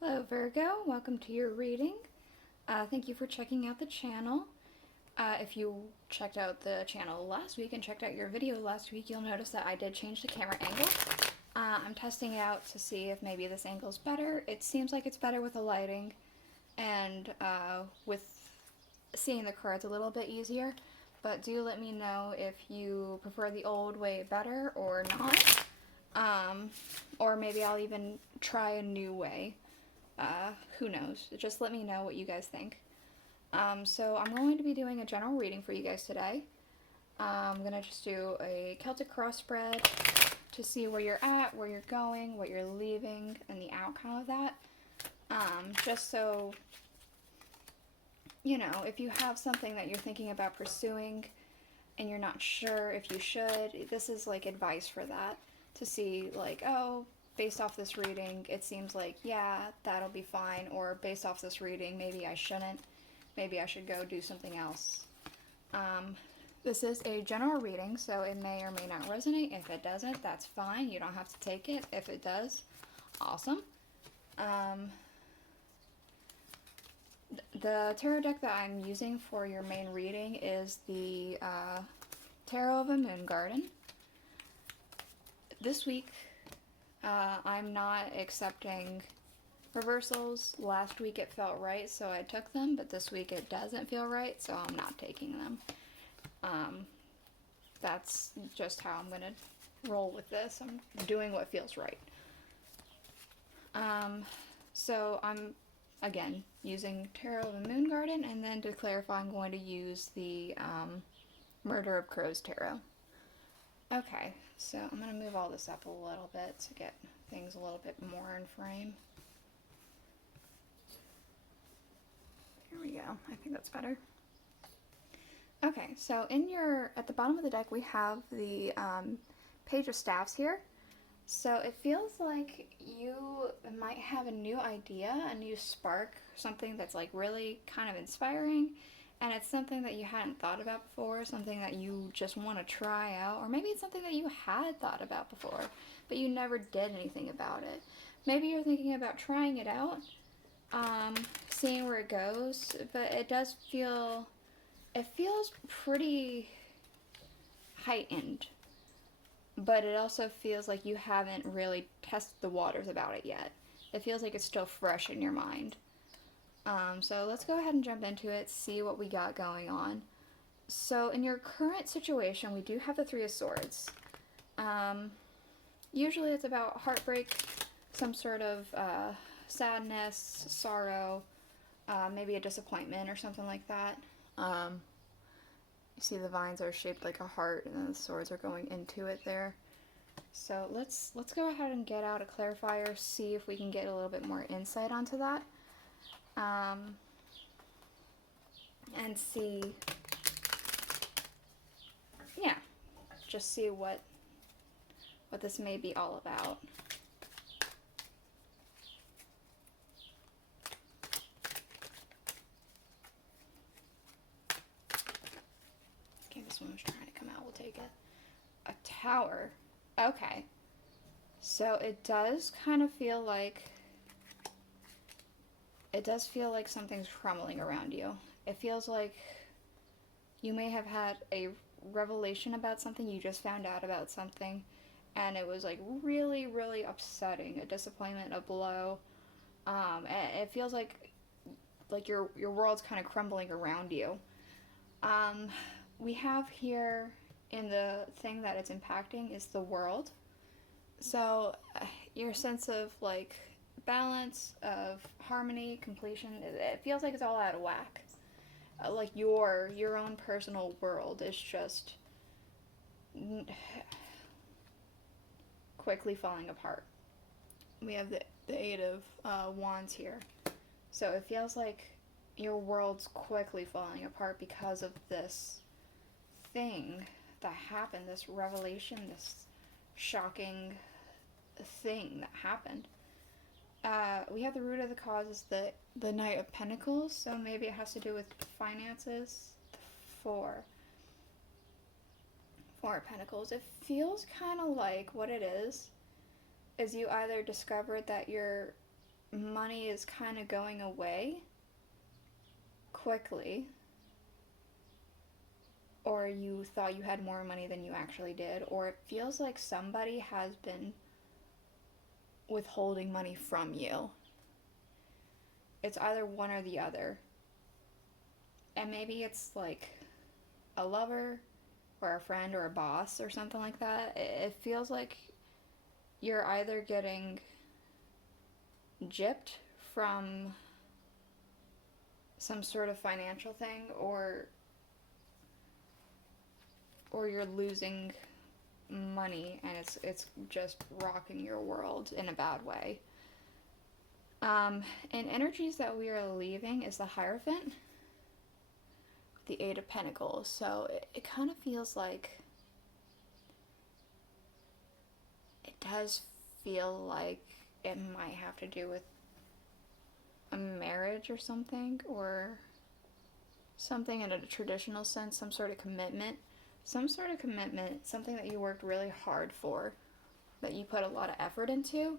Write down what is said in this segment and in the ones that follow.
Hello Virgo, welcome to your reading. Thank you for checking out the channel. If you checked out the channel last week and checked out your video last week, you'll notice that I did change the camera angle. I'm testing it out to see if maybe this angle is better. It seems like it's better with the lighting and with seeing the cards a little bit easier, but do let me know if you prefer the old way better or not. Or maybe I'll even try a new way. Who knows? Just let me know what you guys think. So I'm going to be doing a general reading for you guys today. I'm going to just do a Celtic cross spread to see where you're at, where you're going, what you're leaving, and the outcome of that. Just so, you know, if you have something that you're thinking about pursuing and you're not sure if you should, this is like advice for that. To see like, oh, based off this reading, it seems like, yeah, that'll be fine. Or based off this reading, maybe I shouldn't. Maybe I should go do something else. This is a general reading, so it may or may not resonate. If it doesn't, that's fine. You don't have to take it. If it does, awesome. The tarot deck that I'm using for your main reading is the Tarot of a Moon Garden. This week, I'm not accepting reversals. Last week it felt right, so I took them, but this week it doesn't feel right, so I'm not taking them. That's just how I'm going to roll with this. I'm doing what feels right. So I'm, again, using Tarot of the Moon Garden, and then to clarify, I'm going to use the Murder of Crows Tarot. Okay, so I'm going to move all this up a little bit to get things a little bit more in frame. Here we go. I think that's better. Okay, so at the bottom of the deck we have the Page of Staffs here. So it feels like you might have a new idea, a new spark, something that's like really kind of inspiring, and it's something that you hadn't thought about before, something that you just want to try out, or maybe it's something that you had thought about before, but you never did anything about it. Maybe you're thinking about trying it out, seeing where it goes, but it feels pretty heightened, but it also feels like you haven't really tested the waters about it yet. It feels like it's still fresh in your mind. So let's go ahead and jump into it, see what we got going on. So in your current situation, we do have the Three of Swords. Usually it's about heartbreak, some sort of sadness, sorrow, maybe a disappointment or something like that. You see the vines are shaped like a heart, and then the swords are going into it there. So let's go ahead and get out a clarifier, see if we can get a little bit more insight onto that. And see, yeah, just see what this may be all about. Okay, this one was trying to come out, we'll take it. A tower. Okay. So it does kind of feel like something's crumbling around you. It feels like you may have had a revelation about something, you just found out about something, and it was like really, really upsetting, a disappointment, a blow. It feels like your world's kind of crumbling around you. We have here in the thing that it's impacting is the world. So your sense of like balance, of harmony, completion, it feels like it's all out of whack. Like your own personal world is just quickly falling apart. We have the Eight of Wands here. So it feels like your world's quickly falling apart because of this thing that happened, this revelation, this shocking thing that happened. We have the root of the cause is the Knight of Pentacles, so maybe it has to do with finances. Four of Pentacles. It feels kind of like what it is you either discovered that you're money is kind of going away quickly, or you thought you had more money than you actually did, or it feels like somebody has been withholding money from you. It's either one or the other. And maybe it's like a lover or a friend or a boss or something like that. It feels like you're either getting gypped from some sort of financial thing, or you're losing money and it's just rocking your world in a bad way. And energies that we are leaving is the Hierophant, the Eight of Pentacles. So it kind of feels like, it does feel like it might have to do with a marriage or something, or something in a traditional sense, some sort of commitment, something that you worked really hard for, that you put a lot of effort into.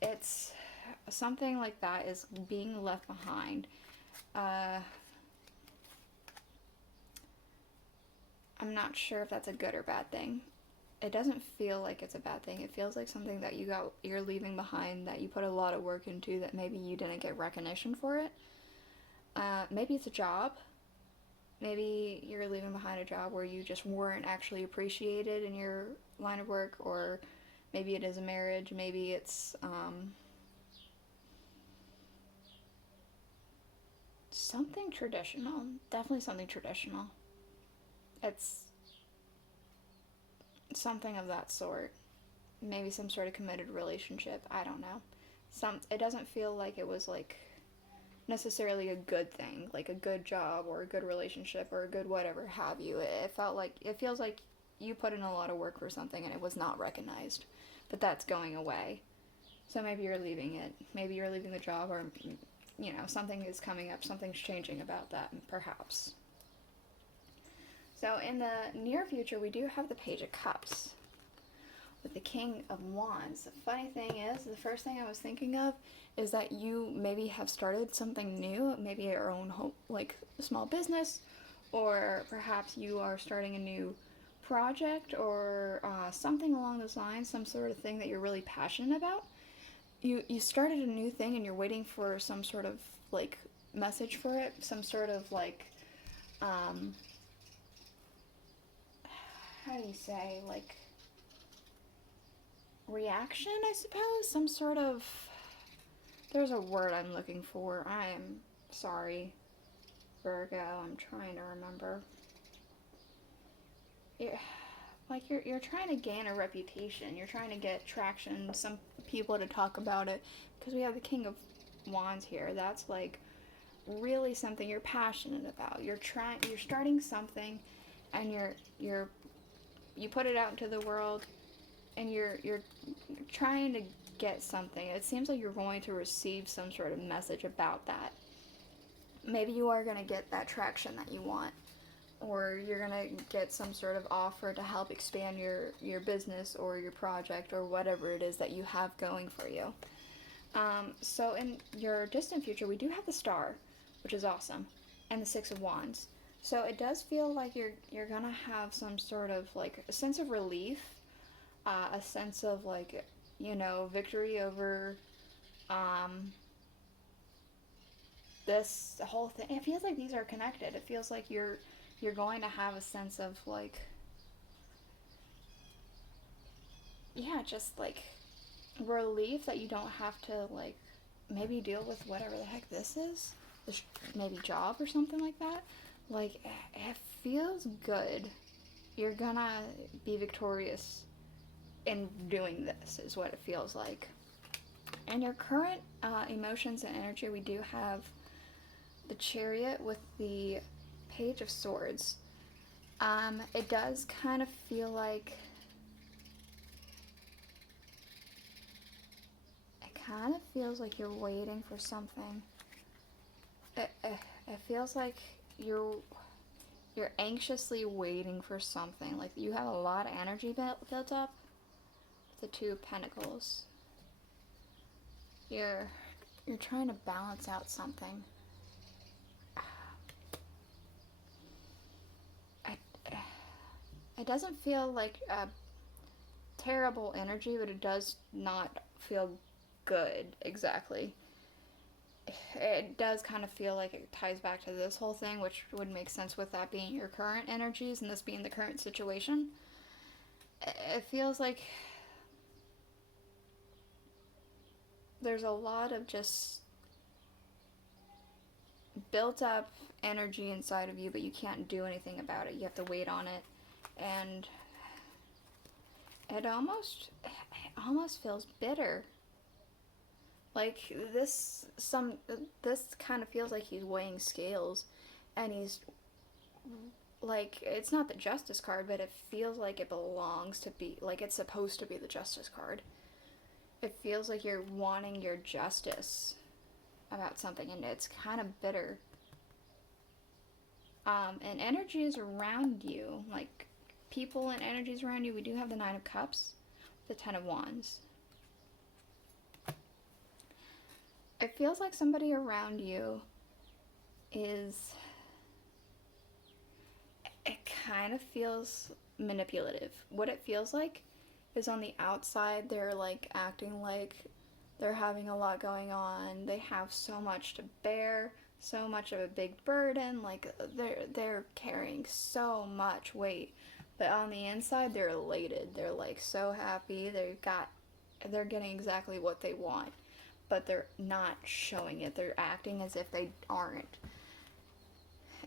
It's something like that is being left behind. I'm not sure if that's a good or bad thing. It doesn't feel like it's a bad thing. It feels like something that you're leaving behind, that you put a lot of work into, that maybe you didn't get recognition for it. Maybe it's a job. Maybe you're leaving behind a job where you just weren't actually appreciated in your line of work, or maybe it is a marriage. Maybe it's something traditional. Definitely something traditional. It's something of that sort. Maybe some sort of committed relationship. I don't know. It doesn't feel like it was like necessarily a good thing, like a good job or a good relationship or a good whatever have you. It feels like you put in a lot of work for something and it was not recognized. But that's going away. So maybe you're leaving it. Maybe you're leaving the job, or something is coming up, something's changing about that, perhaps. So in the near future, we do have the Page of Cups with the King of Wands. The funny thing is, the first thing I was thinking of is that you maybe have started something new, maybe your own home, like small business, or perhaps you are starting a new project, or something along those lines, some sort of thing that you're really passionate about. You started a new thing and you're waiting for some sort of like message for it, some sort of like how do you say, like, reaction, I suppose? Some sort of, there's a word I'm looking for. I am sorry, Virgo, I'm trying to remember. You're trying to gain a reputation. You're trying to get traction, some people to talk about it, because we have the King of Wands here. That's like really something you're passionate about. You're starting something, and you put it out into the world, and you're trying to get something. It seems like you're going to receive some sort of message about that. Maybe you are going to get that traction that you want, or you're going to get some sort of offer to help expand your business or your project or whatever it is that you have going for you. So in your distant future, we do have the Star, which is awesome, and the Six of Wands. So it does feel like you're gonna have some sort of like a sense of relief, a sense of like, victory over this whole thing. It feels like these are connected. It feels like you're going to have a sense of like, just like relief that you don't have to like maybe deal with whatever the heck this is, this maybe job or something like that. Like, it feels good. You're gonna be victorious in doing this, is what it feels like. In your current emotions and energy, we do have the Chariot with the Page of Swords. It does kind of feel like, you're waiting for something. It feels like you're anxiously waiting for something. Like you have a lot of energy built up with the Two of Pentacles. You're You're trying to balance out something. It doesn't feel like a terrible energy, but it does not feel good exactly. It does kind of feel like it ties back to this whole thing, which would make sense with that being your current energies and this being the current situation. It feels like there's a lot of just built up energy inside of you, but you can't do anything about it. You have to wait on it, and it almost feels bitter. Like this kind of feels like he's weighing scales, and he's like, it's not the justice card, but it feels like it belongs to be, like it's supposed to be the justice card. It feels like you're wanting your justice about something, and it's kind of bitter. And energies around you, like people and energies around you, we do have the Nine of Cups, the Ten of Wands. It feels like somebody around you is, it kind of feels manipulative. What it feels like is on the outside, they're like acting like they're having a lot going on. They have so much to bear, so much of a big burden. Like they're carrying so much weight. But on the inside, they're elated. They're like so happy. They're getting exactly what they want, but they're not showing it. They're acting as if they aren't.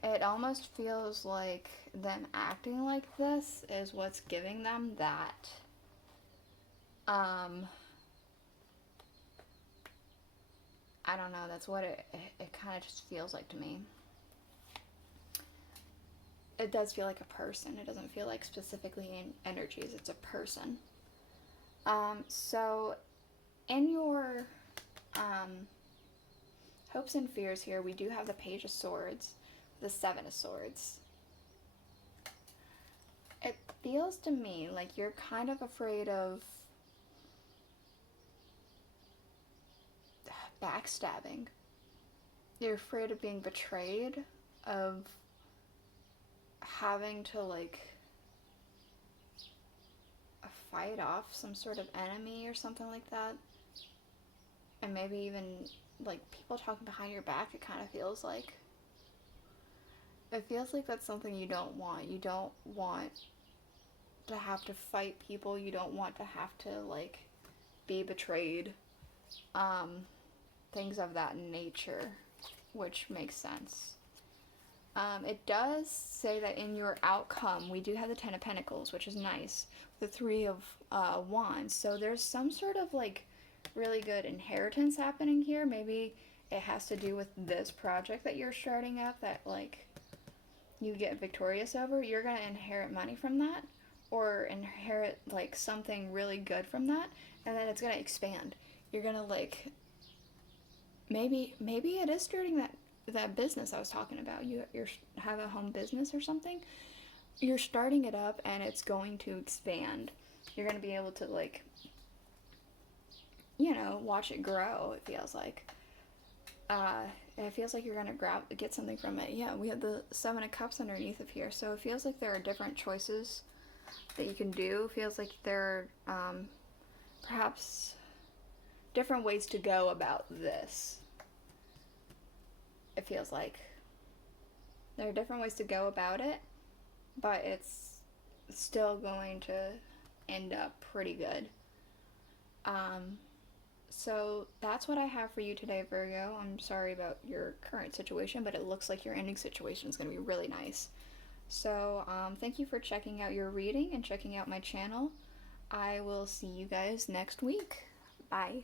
It almost feels like them acting like this is what's giving them that I don't know, that's what it kind of just feels like to me. It does feel like a person. It doesn't feel like specifically in energies. It's a person. So in your hopes and fears here, we do have the Page of Swords, the Seven of Swords. It feels to me like you're kind of afraid of backstabbing. You're afraid of being betrayed, of having to like fight off some sort of enemy or something like that. And maybe even like people talking behind your back, it kind of feels like. It feels like that's something you don't want. You don't want to have to fight people. You don't want to have to like be betrayed. Things of that nature, which makes sense. It does say that in your outcome, we do have the Ten of Pentacles, which is nice. The Three of Wands. So there's some sort of like really good inheritance happening here. Maybe it has to do with this project that you're starting up that like you get victorious over. You're going to inherit money from that, or inherit like something really good from that, and then it's going to expand. You're going to like, maybe it is starting that business I was talking about. You have a home business or something. You're starting it up and it's going to expand. You're going to be able to like, you know, watch it grow, it feels like. It feels like you're going to get something from it. Yeah, we have the Seven of Cups underneath of here. So it feels like there are different choices that you can do. It feels like there are perhaps different ways to go about this. It feels like there are different ways to go about it, but it's still going to end up pretty good. So that's what I have for you today, Virgo. I'm sorry about your current situation, but it looks like your ending situation is going to be really nice. So thank you for checking out your reading and checking out my channel. I will see you guys next week. Bye.